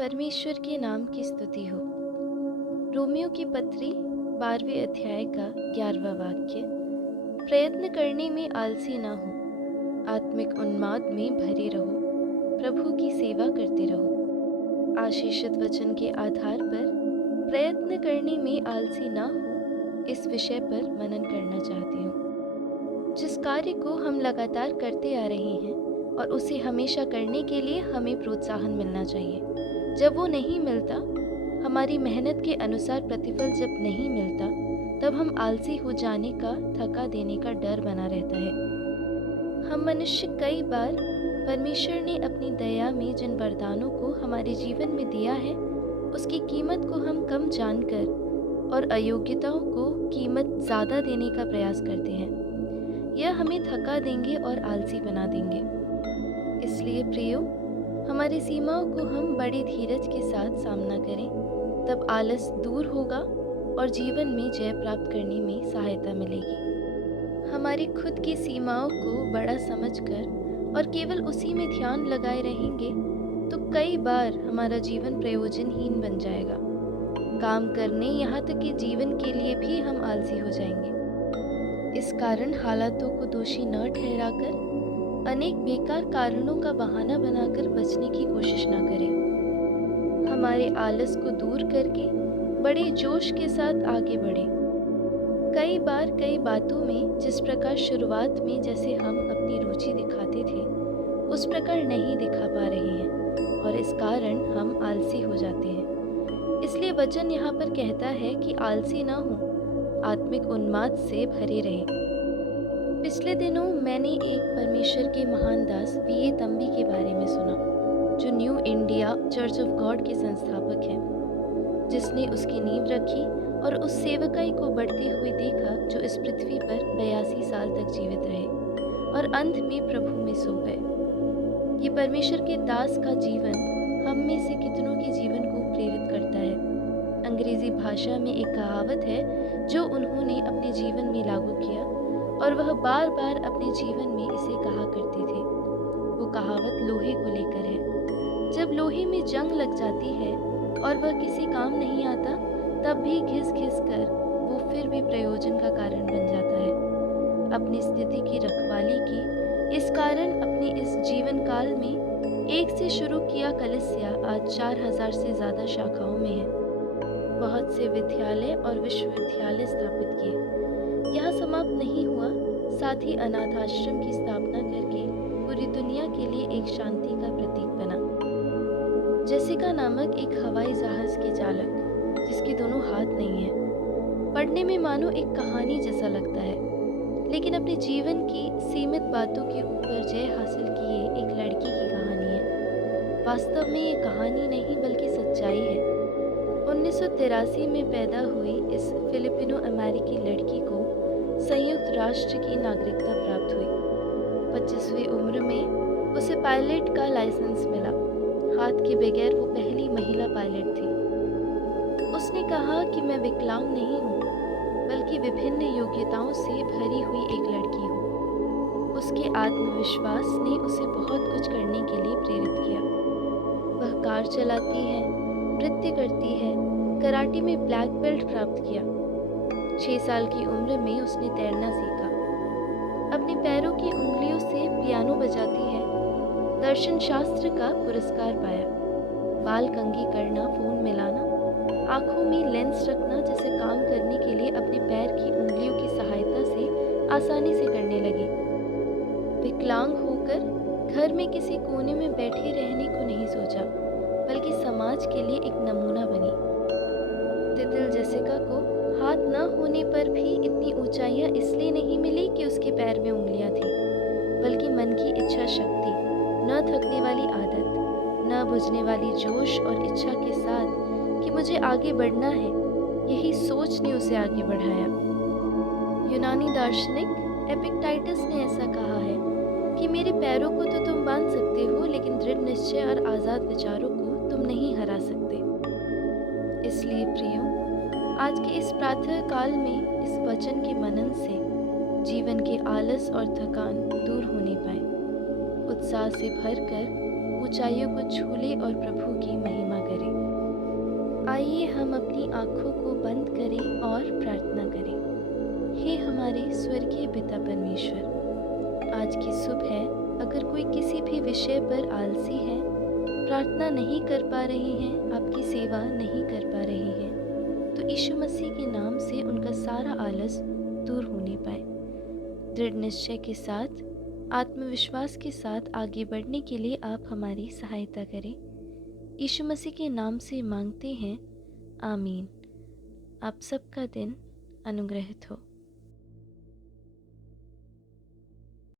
परमेश्वर के नाम की स्तुति हो। रोमियो की पत्री 12वें अध्याय का 11वां वाक्य। प्रयत्न करने में आलसी ना हो, आत्मिक उन्माद में भरे रहो, प्रभु की सेवा करते रहो। आशीषित वचन के आधार पर प्रयत्न करने में आलसी ना हो, इस विषय पर मनन करना चाहती हूँ। जिस कार्य को हम लगातार करते आ रहे हैं और उसे हमेशा करने के लिए हमें प्रोत्साहन मिलना चाहिए। जब वो नहीं मिलता, हमारी मेहनत के अनुसार प्रतिफल जब नहीं मिलता, तब हम आलसी हो जाने का, थका देने का डर बना रहता है। हम मनुष्य कई बार परमेश्वर ने अपनी दया में जिन वरदानों को हमारे जीवन में दिया है, उसकी कीमत को हम कम जानकर और अयोग्यताओं को कीमत ज़्यादा देने का प्रयास करते हैं। यह हमें थका देंगे और आलसी बना देंगे। इसलिए प्रियो, हमारी सीमाओं को हम बड़ी धीरज के साथ सामना करें, तब आलस दूर होगा और जीवन में जय प्राप्त करने में सहायता मिलेगी। हमारी खुद की सीमाओं को बड़ा समझकर और केवल उसी में ध्यान लगाए रहेंगे तो कई बार हमारा जीवन प्रयोजनहीन बन जाएगा। काम करने यहाँ तक कि जीवन के लिए भी हम आलसी हो जाएंगे। इस कारण हालातों को दोषी न ठहराकर अनेक बेकार कारणों का बहाना बनाकर बचने की कोशिश न करें। हमारे आलस को दूर करके बड़े जोश के साथ आगे बढ़ें। कई बार कई बातों में जिस प्रकार शुरुआत में जैसे हम अपनी रुचि दिखाते थे, उस प्रकार नहीं दिखा पा रहे हैं और इस कारण हम आलसी हो जाते हैं। इसलिए वचन यहाँ पर कहता है कि आलसी ना हो, आत्मिक उन्माद से भरे रहें। पिछले दिनों मैंने एक परमेश्वर के महान दास B.A. तंबी के बारे में सुना, जो new India church of God के संस्थापक हैं, जिसने उसकी नींव रखी और उस सेवकाई को बढ़ते हुए देखा जो इस पृथ्वी पर 82 साल तक जीवित रहे और अंत में प्रभु में सो गए। ये परमेश्वर के दास का जीवन हम में से कितनों के जीवन को प्रेरित करता है। अंग्रेजी भाषा में एक कहावत है जो उन्होंने अपने जीवन में लागू किया और वह बार बार अपने जीवन में इसे कहा करते थे। वो कहावत लोहे को लेकर है। जब लोहे में जंग लग जाती है और वह किसी काम नहीं आता, तब भी घिस घिस कर वो फिर भी प्रयोजन का कारण बन जाता है। अपनी स्थिति की रखवाली की इस कारण अपने इस जीवन काल में एक से शुरू किया कलीसिया आज 4000 से ज़्यादा शाखाओं में है। बहुत से विद्यालय और विश्वविद्यालय स्थापित किए। यहाँ समाप्त नहीं हुआ, साथ ही अनाथ आश्रम की स्थापना करके पूरी दुनिया के लिए एक शांति का प्रतीक बना। जेसिका नामक एक हवाई जहाज के चालक, जिसके दोनों हाथ नहीं हैं, पढ़ने में मानो एक कहानी जैसा लगता है, लेकिन अपने जीवन की सीमित बातों के ऊपर जय हासिल किए एक लड़की की कहानी है। वास्तव में ये कहानी नहीं बल्कि सच्चाई है। 1983 में पैदा हुई इस फिलिपिनो अमेरिकी लड़की को संयुक्त राष्ट्र की नागरिकता प्राप्त हुई। 25वीं उम्र में उसे पायलट का लाइसेंस मिला। हाथ के बगैर वो पहली महिला पायलट थी। उसने कहा कि मैं विकलांग नहीं हूँ, बल्कि विभिन्न योग्यताओं से भरी हुई एक लड़की हूँ। उसके आत्मविश्वास ने उसे बहुत कुछ करने के लिए प्रेरित किया। वह कार चलाती है, नृत्य करती है, कराटे में ब्लैक बेल्ट प्राप्त किया। 6 साल की उम्र में उसने तैरना सीखा। अपने पैरों की उंगलियों से पियानो बजाती है। दर्शन शास्त्र का पुरस्कार पाया। बाल कंघी करना, फोन मिलाना, आंखों में लेंस रखना जैसे काम करने के लिए अपने पैर की उंगलियों की सहायता से आसानी से करने लगी। विकलांग होकर घर में किसी कोने में बैठे रहने को नहीं सोचा, बल्कि समाज के लिए एक नमूना बनी। तितिल जेसिका को हाथ न होने पर भी इतनी ऊंचाइयां इसलिए नहीं मिली कि उसके पैर में उंगलियां थीं, बल्कि मन की इच्छा शक्ति, न थकने वाली आदत, न बुझने वाली जोश और इच्छा के साथ कि मुझे आगे बढ़ना है, यही सोच ने उसे आगे बढ़ाया। यूनानी दार्शनिक एपिक्टाइटस ने ऐसा कहा है कि मेरे पैरों को तो तुम बांध सकते हो, लेकिन दृढ़ निश्चय और आज़ाद विचारों को तुम नहीं हरा सकते। इसलिए प्रियो, आज के इस प्रातः काल में इस वचन के मनन से जीवन के आलस और थकान दूर होने पाए। उत्साह से भरकर ऊंचाइयों को छू ले और प्रभु की महिमा करें। आइए हम अपनी आँखों को बंद करें और प्रार्थना करें। हे हमारे स्वर्गीय पिता परमेश्वर, आज की सुबह अगर कोई किसी भी विषय पर आलसी है, प्रार्थना नहीं कर पा रहे हैं, आपकी सेवा नहीं कर पा रहे हैं, तो यीशु मसीह के नाम से उनका सारा आलस दूर होने पाए। दृढ़ निश्चय के साथ, आत्मविश्वास के साथ आगे बढ़ने के लिए आप हमारी सहायता करें। यीशु मसीह के नाम से मांगते हैं, आमीन। आप सबका दिन अनुग्रहित हो।